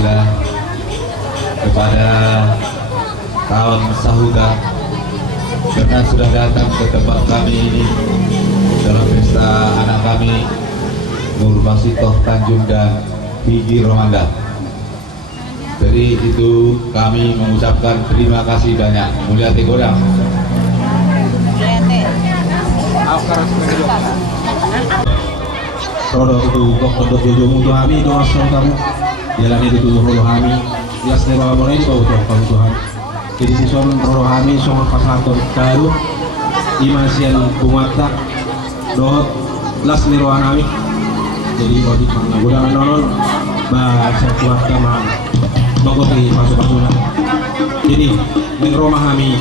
Alhamdulillah kepada kawan Sahuda karena sudah datang ke tempat kami ini dalam pesta anak kami Nur Masitoh Tanjung dan Gigi Romanda. Jadi itu kami mengucapkan terima kasih banyak. Mulia Tegodang. Rodo itu dokter jojomu tu kami doa kamu jalan itu tuh rodo kami jelas nih bawa mulai itu kamu Tuhan. Jadi si suami rodo kami soal pasangan baru imasian kumata doa las nih rodo kami. Jadi bagi pengguna nonton bahasa keluarga mah bagi masuk-masuknya. Jadi ning rumah kami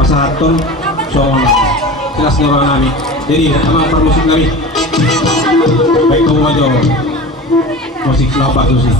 pasaton soal kelas nih rodo kami. Jadi sama permusik kami. Baik kamu aja musik lapak tu sih.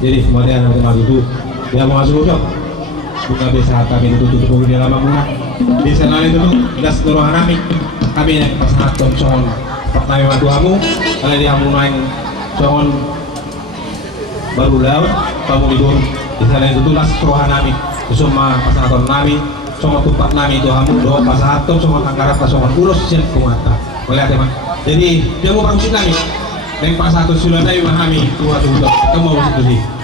Jadi kemudian teman itu yang mau masuk dulu buka bisa kami tutup di dalam muna di sana itu jelas seluruh kami yang pasangan contoh pertama kamu kalau dia mulai contoh baru laut kamu libur di sana itu jelas seluruh kami semua pasangan kami semua tempat kami itu kamu doa pasangan semua anggaran pasangan urus siap kumata melihat teman jadi dia mau permisi kami dan pas satu sudah dari kami tua tuh kamu mau sedih.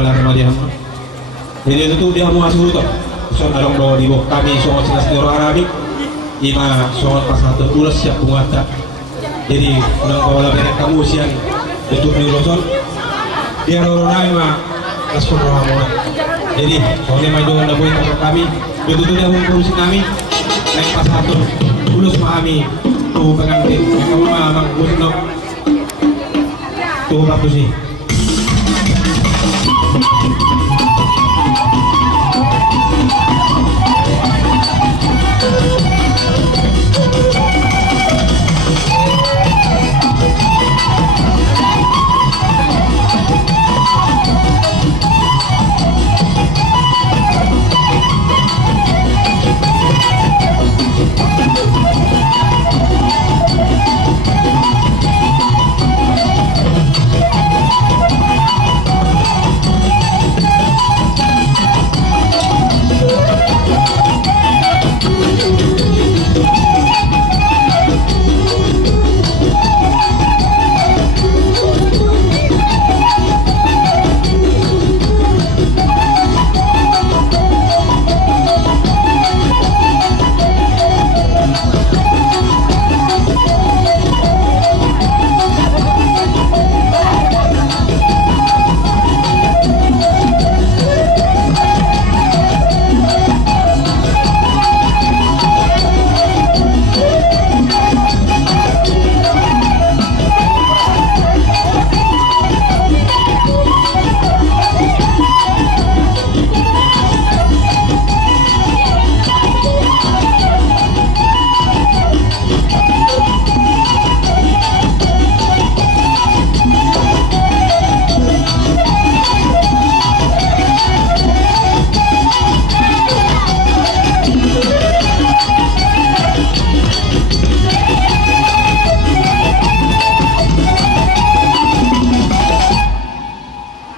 bala sama dia. Jadi itu dia mau asuh tuh. So along bawa di bawah kami soal jelas di orang Arabik. Ima soal pas satu ulas siap penguata. Jadi nang kawala benek kamu siang itu di Rosol. Dia orang mah langsung orang mau. Jadi soalnya maju anda boleh tempat kami. Betul dia mengurusi kami. Naik pas satu ulas mah kami tuh pengantin. Kamu mah mang busno. Tuh bagus sih.